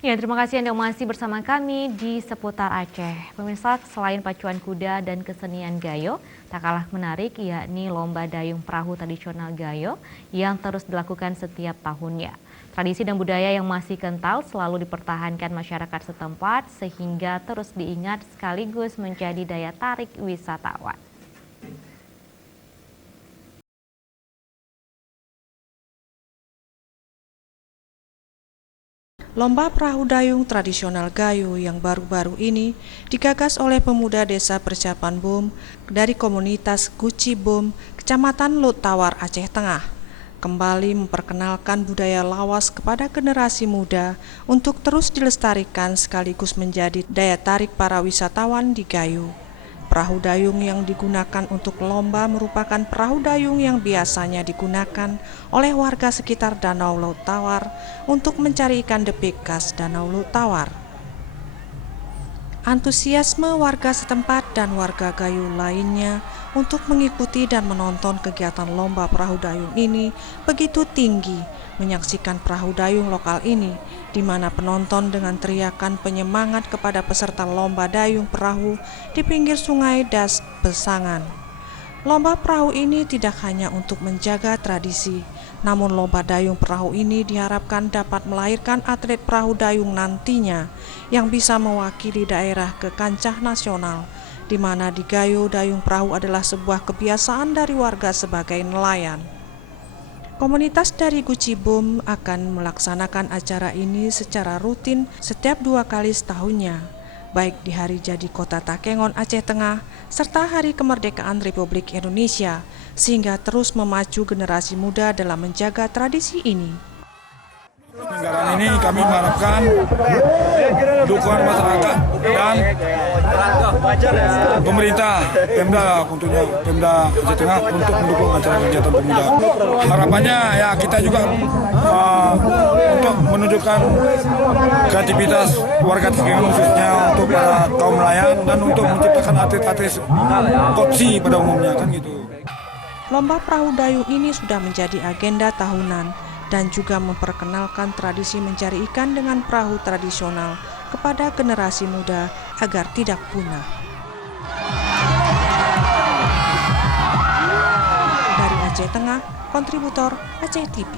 Ya, terima kasih Anda masih bersama kami di seputar Aceh. Pemirsa, selain pacuan kuda dan kesenian gayo, tak kalah menarik yakni lomba dayung perahu tradisional gayo yang terus dilakukan setiap tahunnya. Tradisi dan budaya yang masih kental selalu dipertahankan masyarakat setempat sehingga terus diingat sekaligus menjadi daya tarik wisatawan. Lomba perahu dayung tradisional Gayo yang baru-baru ini digagas oleh pemuda desa Persiapan Bom dari komunitas Guci Bom, Kecamatan Lut Tawar, Aceh Tengah, kembali memperkenalkan budaya lawas kepada generasi muda untuk terus dilestarikan sekaligus menjadi daya tarik para wisatawan di Gayo. Perahu dayung yang digunakan untuk lomba merupakan perahu dayung yang biasanya digunakan oleh warga sekitar Danau Laut Tawar untuk mencari ikan depik khas Danau Laut Tawar. Antusiasme warga setempat dan warga Gayo lainnya untuk mengikuti dan menonton kegiatan lomba perahu dayung ini begitu tinggi. Menyaksikan perahu dayung lokal ini, di mana penonton dengan teriakan penyemangat kepada peserta lomba dayung perahu di pinggir sungai Das Besangan. Lomba perahu ini tidak hanya untuk menjaga tradisi, namun lomba dayung perahu ini diharapkan dapat melahirkan atlet perahu dayung nantinya yang bisa mewakili daerah ke kancah nasional, di mana di Gayo dayung perahu adalah sebuah kebiasaan dari warga sebagai nelayan. Komunitas dari Guci Bom akan melaksanakan acara ini secara rutin setiap 2 kali setahunnya, baik di Hari Jadi Kota Takengon, Aceh Tengah, serta Hari Kemerdekaan Republik Indonesia, sehingga terus memacu generasi muda dalam menjaga tradisi ini. Penyelenggaraan ini kami mengharapkan dukungan masyarakat dan pemerintah, Pemda tentunya, Pemda Aceh Tengah untuk mendukung acara kegiatan pemuda. Harapannya ya kita juga untuk menunjukkan kreativitas warga Takengon khususnya untuk para kaum nelayan dan untuk menciptakan atlet-atlet kopsi pada umumnya kan gitu. Lomba perahu dayung ini sudah menjadi agenda tahunan dan juga memperkenalkan tradisi mencari ikan dengan perahu tradisional kepada generasi muda agar tidak punah. Dari Aceh Tengah, kontributor Aceh TV.